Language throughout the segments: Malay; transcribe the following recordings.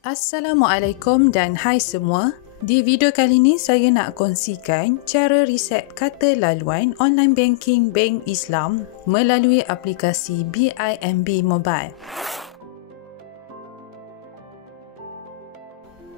Assalamualaikum dan hai semua. Di video kali ini saya nak kongsikan cara reset kata laluan online banking Bank Islam melalui aplikasi BIMB Mobile.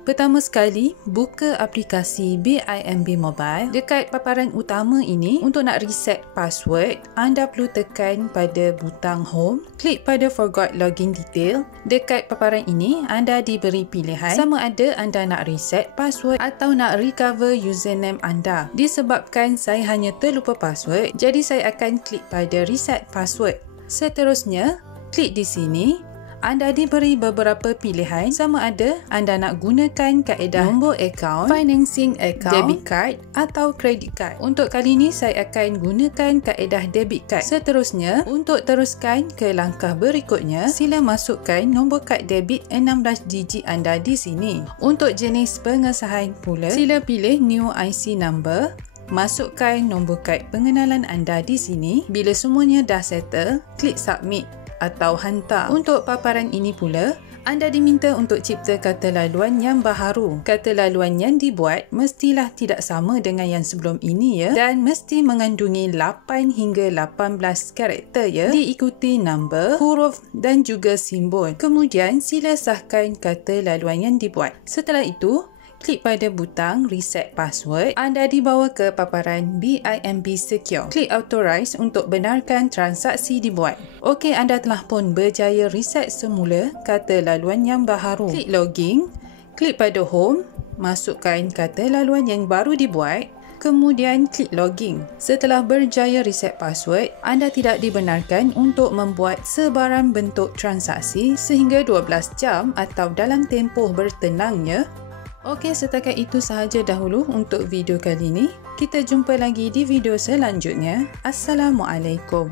Pertama sekali, buka aplikasi BIMB Mobile. Dekat paparan utama ini, untuk nak reset password, anda perlu tekan pada butang Home, klik pada Forgot Login Detail. Dekat paparan ini, anda diberi pilihan sama ada anda nak reset password atau nak recover username anda. Disebabkan saya hanya terlupa password, jadi saya akan klik pada Reset Password. Seterusnya, klik di sini. Anda diberi beberapa pilihan sama ada anda nak gunakan kaedah nombor akaun, financing account, debit card atau credit card. Untuk kali ini saya akan gunakan kaedah debit card. Seterusnya, untuk teruskan ke langkah berikutnya, sila masukkan nombor kad debit 16 digit anda di sini. Untuk jenis pengesahan pula, sila pilih New IC Number. Masukkan nombor kad pengenalan anda di sini. Bila semuanya dah settle, klik Submit atau hantar. Untuk paparan ini pula, anda diminta untuk cipta kata laluan yang baharu. Kata laluan yang dibuat mestilah tidak sama dengan yang sebelum ini ya, dan mesti mengandungi 8 hingga 18 karakter ya, diikuti nombor, huruf dan juga simbol. Kemudian sila sahkan kata laluan yang dibuat. Setelah itu, klik pada butang Reset Password. Anda dibawa ke paparan BIMB Secure. Klik Authorize untuk benarkan transaksi dibuat. Okey, anda telah pun berjaya reset semula kata laluan yang baharu. Klik Login. Klik pada Home. Masukkan kata laluan yang baru dibuat. Kemudian klik Login. Setelah berjaya reset password, anda tidak dibenarkan untuk membuat sebarang bentuk transaksi sehingga 12 jam atau dalam tempoh bertenangnya. Okey, setakat itu sahaja dahulu untuk video kali ini. Kita jumpa lagi di video selanjutnya. Assalamualaikum.